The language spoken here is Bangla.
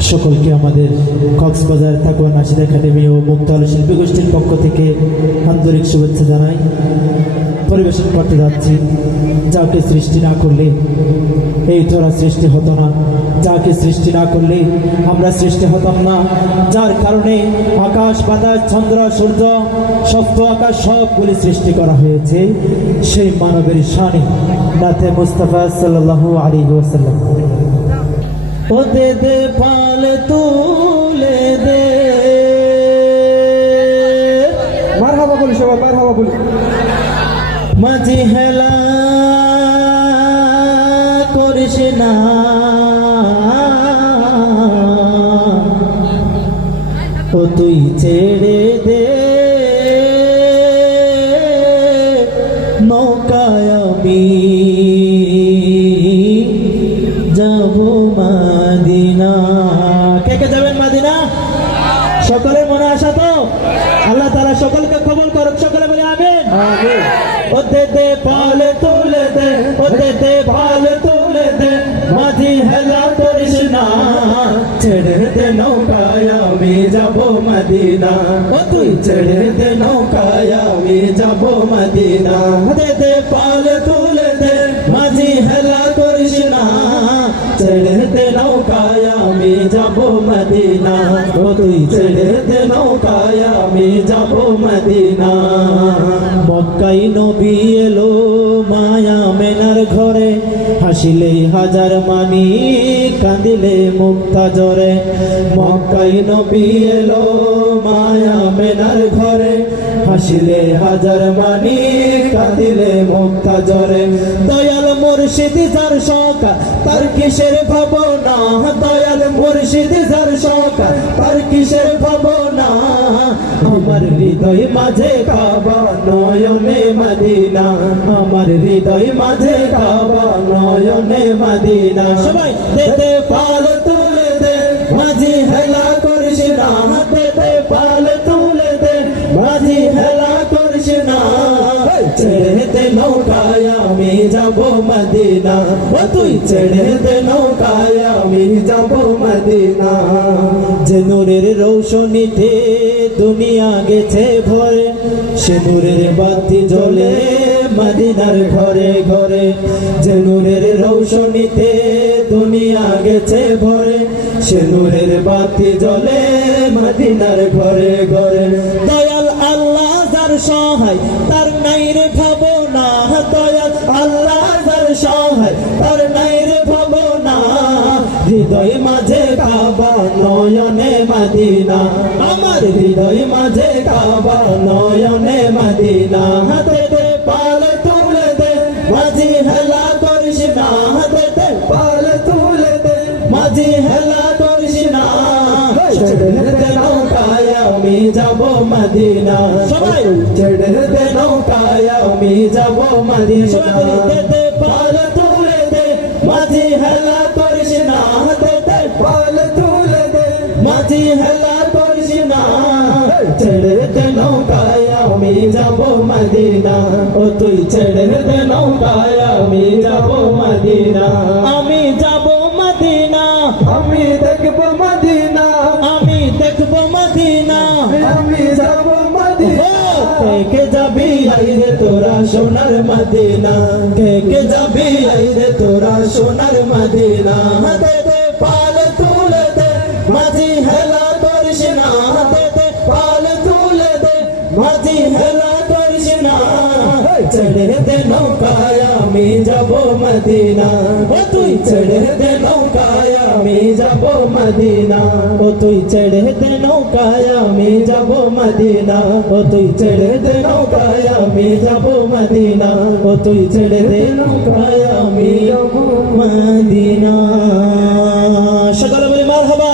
সকলকে আমাদের কক্সবাজার থাকুয়া নাসিদ একাডেমি ও মুক্তাল শিল্পী গোষ্ঠীর পক্ষ থেকে আন্তরিক শুভেচ্ছা জানাই। পরিবেশন করতে যাচ্ছি। যাকে সৃষ্টি না করলে এই তোরা সৃষ্টি হতো না। যাকে সৃষ্টি না করলে আমরা সৃষ্টি হতাম না। যার কারণে আকাশ, বাতাস, চন্দ্র, সূর্য, সপ্ত আকাশ সবগুলি সৃষ্টি করা হয়েছে। সেই মানবের শানি নাথে মুস্তাফা সাল্লাল্লাহু আলাইহি ওয়াসাল্লাম। ও দে দে পাল তুলে দে। মার হাবা বলি সবাই মার হাবা বলি। মাঝি হেলা করিস না। ও তুই ছেড়ে দে। নৌকায় আমি যাব সকলের মনে আসা তো? আল্লাহ তারা সকলকে কবল করুক সকলে বলে আমিন। দে দে পাল তুলে দে ও দে পাল তুলে দে মাঝি হেলা করিস না। ছেড়ে দে নৌকায় আমি যাব মদিনা। ও তুই। ছেড়ে দে নৌকায় আমি যাব মদিনা। দে দে পাল তুলে যাব মদিনা। ও তুই ছেড়ে দে নৌকায়, আমি যাব মদিনা। মক্কাই নবী এলো মায়া মেনার ঘরে। হাসিলে হাজার মানি, কাঁদিলে মুক্তা জরে মক্কাই নবী এলো মায়া মেনার ঘরে। হাসিলে হাজার মানি, কাঁদিলে মুক্তা জরে দয়াল মুর্শিদ যার শোকা তার কিসের ভাবনা? শোকা তার কিসের ভাবনা আমার হৃদয় মাঝে কাবা নয়নে মদিনা। আমার হৃদয় মাঝে কাবা নয়নে মদিনা। সবাই দে দে পাল তুলে দে মাঝি হেলা করিস না। দে দে পাল তুলে দে মাঝি হেলা করিস না। ছেড়ে দে আমি যাব মদিনা। ও তুই ছেড়ে দে নৌকায়, আমি যাব মদিনা। যে নূরের রৌশনীতে দুনিয়া গেছে ভরে, সে নূরের বাতি জ্বলে মদিনার ঘরে ঘরে। যে নূরের রৌশনীতে দুনিয়া গেছে ভরে, সে নূরের বাতি জ্বলে মদিনার ঘরে ঘরে। দয়াল আল্লাহ যার সহায় হৃদয় মাঝে কাবা নয়নে মদিনা। আমার হৃদয় মাঝে কাবা নয়নে মদিনা। হাতে দে পাল তুলে দে মাঝি হেলা করিস না। হাতে দে পাল তুলে দে মাঝি হেলা করিস না। দে নৌকায় আমি যাব মদিনা। সবাই। দে নৌকায় আমি যাব মদিনা। দে দে পাল তুলে দে মাঝি হেলা পাল তুলে দে মাঝি হেলা করিস না ছেড়ে নৌকায় আমি যাব মদিনা ও তুই ছেড়ে নৌকায় আমি যাব মদিনা আমি যাব মদিনা আমি দেখব মদিনা আমি দেখব মদিনা আমি যাব মদিনা কে যাবি আইরে তোরা সোনার মদিনা কে কে যাবি আইরে তোরা সোনার মদিনা হেলা করিস না। দে নৌকায় আমি যাব মদিনা। ও তুই। দে নৌকায় আমি যাব মদিনা। ও তুই। দে নৌকায় আমি যাব মদিনা। ও তুই। দে নৌকায় আমি যাব মদিনা। ও তুই। দে নৌকায় আমি যাব মদিনা। সকলে বলি মারহাবা।